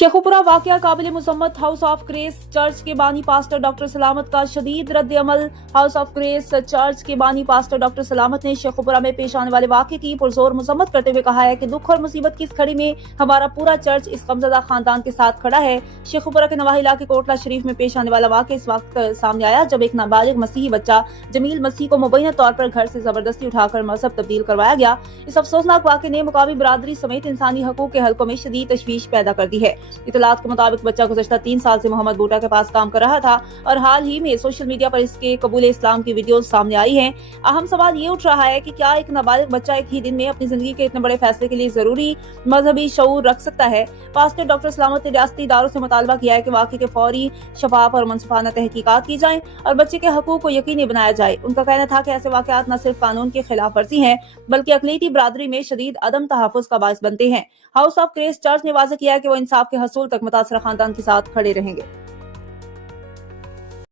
शेखुपुरा वाकया काबिल मुसम्मत। House of grace church के बानी पास्टर डॉक्टर सलामत का शदीद रद्द अमल। हाउस ऑफ ग्रेस चर्च के बानी पास्टर डॉक्टर सलामत ने शेखुपुरा में पेश आने वाले वाकये की पुरजोर मजम्मत करते हुए कहा है कि दुख और मुसीबत की इस घड़ी में हमारा पूरा चर्च इस गमज़दा खानदान के साथ खड़ा है। शेखुपुरा के नवाही इलाके कोटला शरीफ में पेश आने वाला वाकया इस वक्त सामने आया जब एक नाबालिग मसीही बच्चा जमील मसीह को मुबैना तौर पर घर से जबरदस्ती उठाकर मजहब तब्दील करवाया गया। इस अफसोसनाक वाकये ने मुकामी बरादरी समेत इंसानी हकूक के हलकों में शदीद तशवीश पैदा कर दी है। इतलात के मुताबिक बच्चा गुज़श्ता 3 साल से मोहम्मद बूटा के पास काम कर रहा था और हाल ही में सोशल मीडिया पर इसके कबूल इस्लाम की वीडियोस सामने आई हैं। अहम सवाल ये उठ रहा है कि क्या एक नाबालिग बच्चा एक ही दिन में अपनी जिंदगी के इतने बड़े फैसले के लिए जरूरी मजहबी शऊर रख सकता है। पास्टर डॉक्टर सलामत ने रियासती इदारों से मुतालबा किया है कि वाक़े के फौरी, शफाफ और मुनसिफाना तहकीकात की जाए और बच्चे के हकूक को यकीनी बनाया जाए। उनका कहना था कि ऐसे वाक़यात न सिर्फ कानून की खिलाफ वर्जी हैं बल्कि अक़लीती बरादरी में शदीद अदम तहफ़्फ़ुज़ का बाइस बनते हैं। हाउस ऑफ ग्रेस चर्च ने वाज़ेह किया है कि वो इंसाफ के हसूल तक मुतासरा खानदान के साथ खड़े रहेंगे।